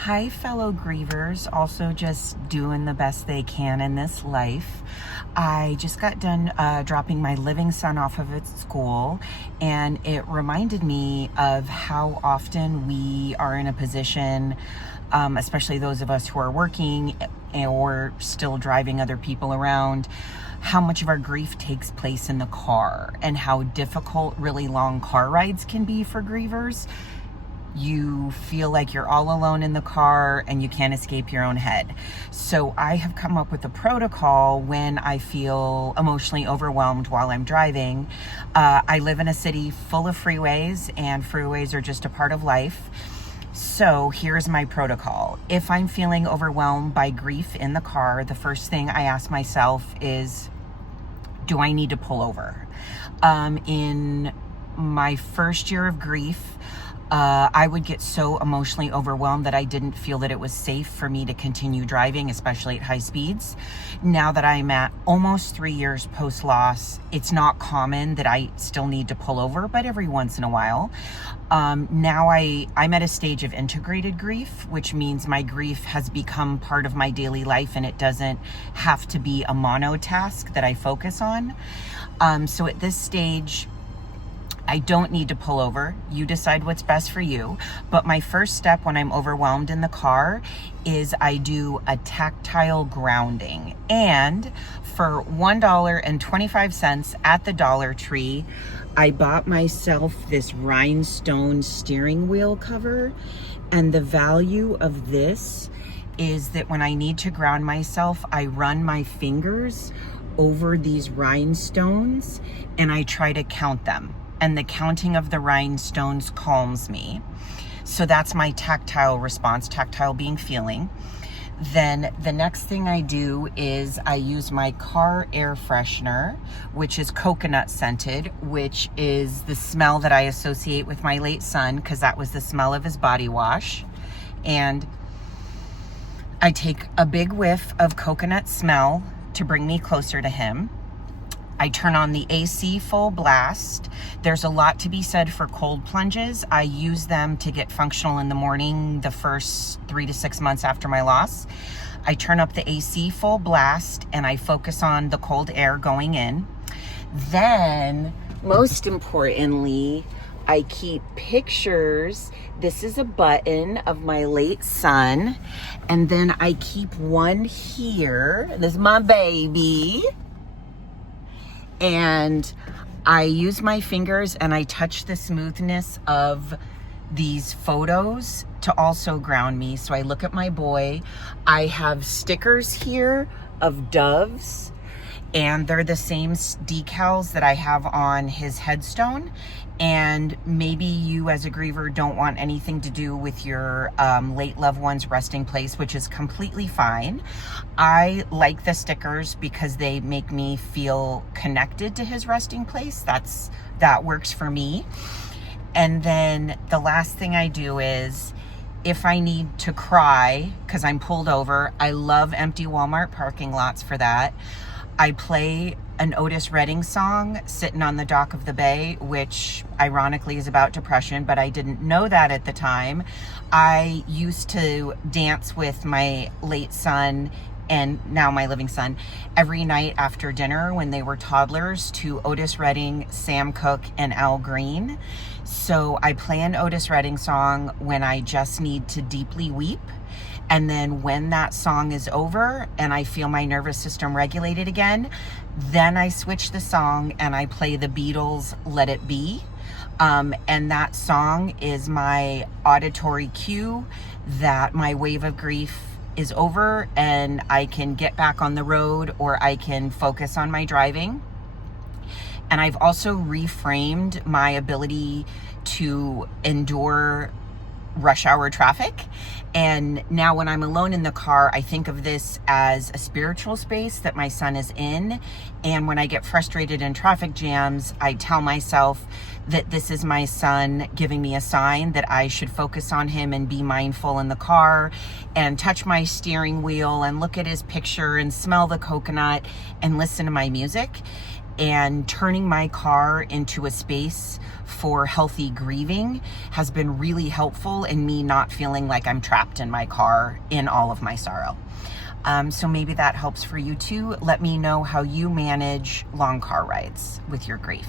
Hi, fellow grievers, also just doing the best they can in this life. I just got done dropping my living son off of at school, and it reminded me of how often we are in a position, especially those of us who are working or still driving other people around, how much of our grief takes place in the car and how difficult really long car rides can be for grievers. You feel like you're all alone in the car and you can't escape your own head. So I have come up with a protocol when I feel emotionally overwhelmed while I'm driving. I live in a city full of freeways, and freeways are just a part of life. So here's my protocol. If I'm feeling overwhelmed by grief in the car, the first thing I ask myself is, do I need to pull over? In my first year of grief, I would get so emotionally overwhelmed that I didn't feel that it was safe for me to continue driving, especially at high speeds. Now that I'm at almost 3 years post-loss, it's not common that I still need to pull over, but every once in a while. Now I'm at a stage of integrated grief, which means my grief has become part of my daily life and it doesn't have to be a monotask that I focus on. So at this stage, I don't need to pull over. You decide what's best for you. But my first step when I'm overwhelmed in the car is I do a tactile grounding. And for $1.25 at the Dollar Tree, I bought myself this rhinestone steering wheel cover. And the value of this is that when I need to ground myself, I run my fingers over these rhinestones and I try to count them. And the counting of the rhinestones calms me. So that's my tactile response, tactile being feeling. Then the next thing I do is I use my car air freshener, which is coconut scented, which is the smell that I associate with my late son, because that was the smell of his body wash. And I take a big whiff of coconut smell to bring me closer to him. I turn on the AC full blast. There's a lot to be said for cold plunges. I use them to get functional in the morning the first 3 to 6 months after my loss. I turn up the AC full blast and I focus on the cold air going in. Then, most importantly, I keep pictures. This is a button of my late son. And then I keep one here. This is my baby. And I use my fingers and I touch the smoothness of these photos to also ground me. So I look at my boy. I have stickers here of doves, and they're the same decals that I have on his headstone. And maybe you as a griever don't want anything to do with your late loved one's resting place, which is completely fine. I like the stickers because they make me feel connected to his resting place. That works for me. And then the last thing I do is, if I need to cry because I'm pulled over, I love empty Walmart parking lots for that. I play an Otis Redding song, Sitting on the Dock of the Bay, which ironically is about depression, but I didn't know that at the time. I used to dance with my late son and now my living son every night after dinner when they were toddlers to Otis Redding, Sam Cooke, and Al Green. So I play an Otis Redding song when I just need to deeply weep. And then when that song is over and I feel my nervous system regulated again, then I switch the song and I play the Beatles' Let It Be. And that song is my auditory cue that my wave of grief is over and I can get back on the road or I can focus on my driving. And I've also reframed my ability to endure rush hour traffic. And now when I'm alone in the car, I think of this as a spiritual space that my son is in. And when I get frustrated in traffic jams, I tell myself that this is my son giving me a sign that I should focus on him and be mindful in the car and touch my steering wheel and look at his picture and smell the coconut and listen to my music. and turning my car into a space for healthy grieving has been really helpful in me not feeling like I'm trapped in my car in all of my sorrow. So maybe that helps for you too. Let me know how you manage long car rides with your grief.